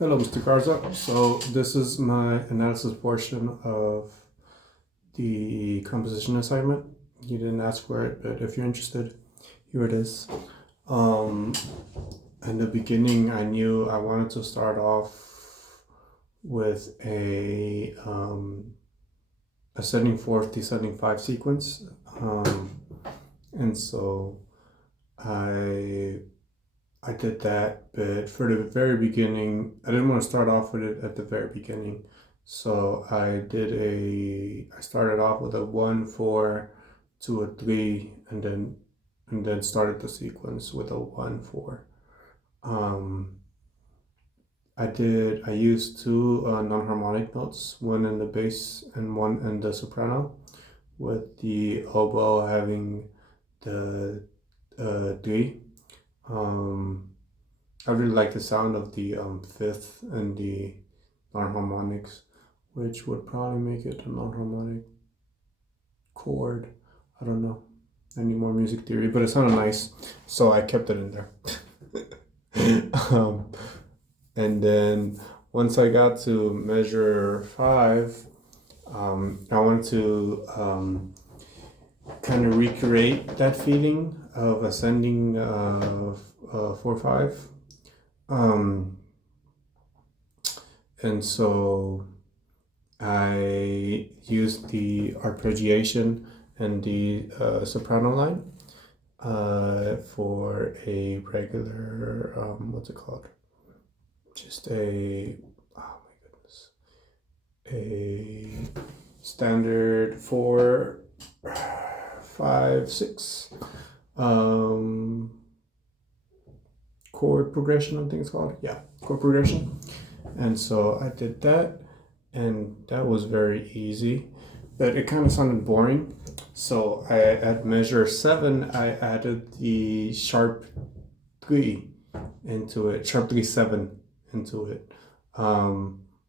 Hello, Mr. Garza. So this is my analysis portion of the composition assignment. You didn't ask for it, but if you're interested, here it is. Um, in the beginning, I knew I wanted to start off with a ascending fourth, descending five sequence, and so I I did that, but for the very beginning, I didn't want to start off with it at the very beginning. So I started off with a 1 4 to a 3, and then started the sequence with a 1 4. Um, I used two non-harmonic notes, one in the bass and one in the soprano, with the oboe having the 3. Um, I really like the sound of the fifth and the non-harmonics, which would probably make it a non-harmonic chord. I don't know. I need more music theory, but it sounded nice, so I kept it in there. um, and then once I got to measure 5, I wanted to kind of recreate that feeling of ascending 4 5. Um, and so I used the arpeggiation and the soprano line for a regular, what's it called? Just oh my goodness, a standard 4 5 6 chord progression, I think it's called. Yeah, chord progression. And so I did that, and that was very easy, but it kind of sounded boring. So at measure 7, I added the sharp 3 into it, sharp 3 7 into it,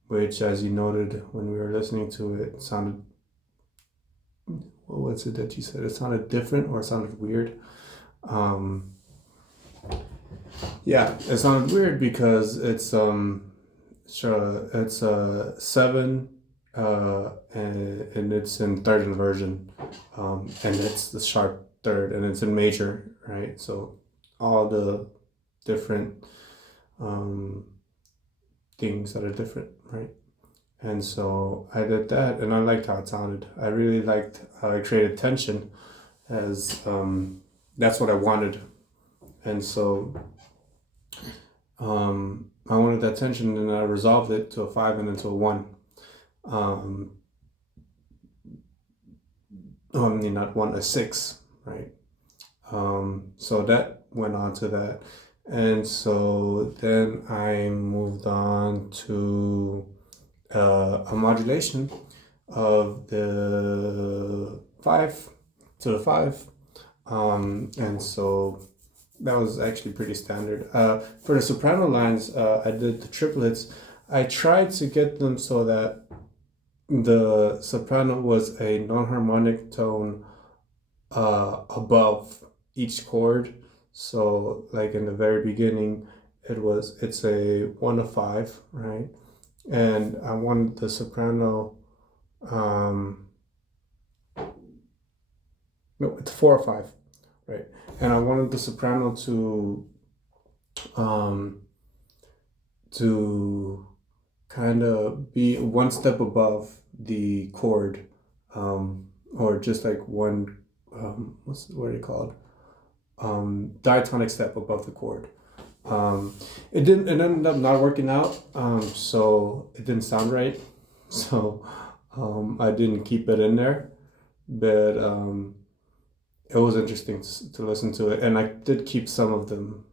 which, as you noted when we were listening to it, sounded, what was it that you said? It sounded different, or it sounded weird. Yeah, it sounded weird because it's a 7, and it's in third inversion, and it's the sharp third, and it's in major, right? So all the different um, things that are different, right? And so I did that, and I liked how it sounded. I really liked how I created tension, as that's what I wanted, and so I wanted that tension, and I resolved it to a 5 and then to a 1. Um, I mean, not 1, a 6, right? So that went on to that. And so then I moved on to a modulation of the 5 to the 5. And so that was actually pretty standard. For the soprano lines, I did the triplets. I tried to get them so that the soprano was a non-harmonic tone above each chord. So, like in the very beginning, it's a 1 of 5, right? And I wanted the soprano. No, it's 4 or 5, right? And I wanted the soprano um, to kind of be one step above the chord, or just like one, what are they called? Diatonic step above the chord. It ended up not working out, so it didn't sound right. So I didn't keep it in there, but it was interesting to listen to it, and I did keep some of them.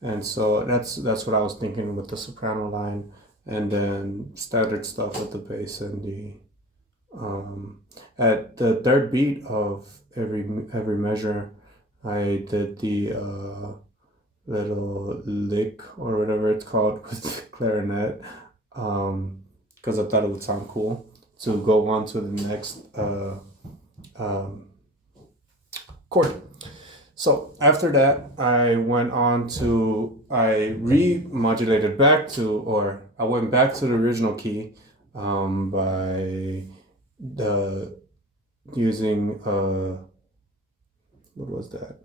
And so that's what I was thinking with the soprano line, and then standard stuff with the bass and the at the third beat of every measure, I did the little lick, or whatever it's called, with the clarinet, because I thought it would sound cool to go on to the next um, chord. So after that, I remodulated back to, or I went back to the original key by the using what was that?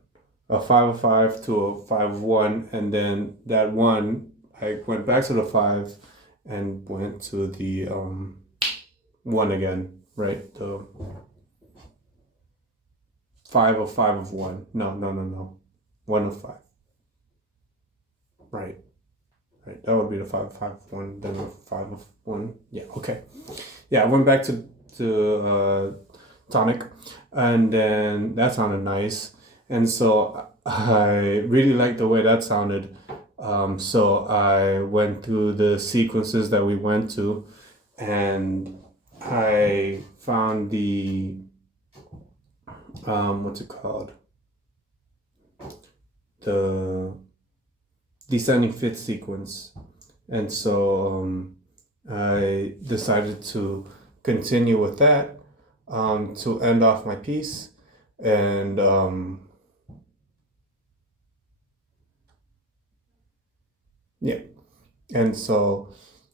A 5/5 to a 5/1, and then that one I went back to the 5 and went to the 1 again, right? The 5/5 of 1. No. 1/5. Right. Right. That would be the 5/5 of 1, then the 5/1. Yeah, okay. Yeah, I went back to tonic, and then that sounded nice, and so I really liked the way that sounded. So I went through the sequences that we went to, and I found the what's it called, the descending fifth sequence, and so I decided to continue with that to end off my piece, and yeah, and so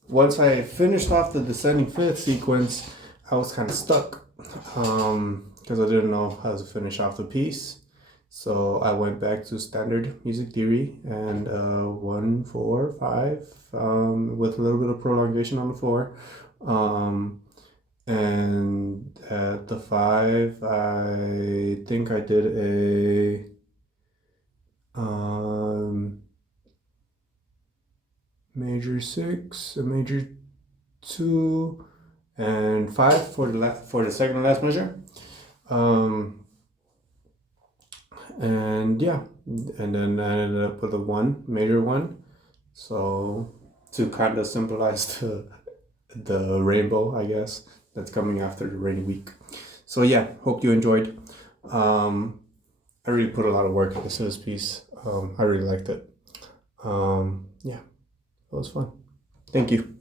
once I finished off the descending fifth sequence, I was kind of stuck because I didn't know how to finish off the piece. So I went back to standard music theory and 1/4/5 with a little bit of prolongation on the 4. And at the 5, I think I did a major 6, a major 2, and 5 for the second to last measure. And yeah, and then I ended up with a 1, major 1. So to kind of symbolize the rainbow, I guess, that's coming after the rainy week. So yeah, hope you enjoyed. I really put a lot of work into this piece. I really liked it. Yeah, it was fun. Thank you.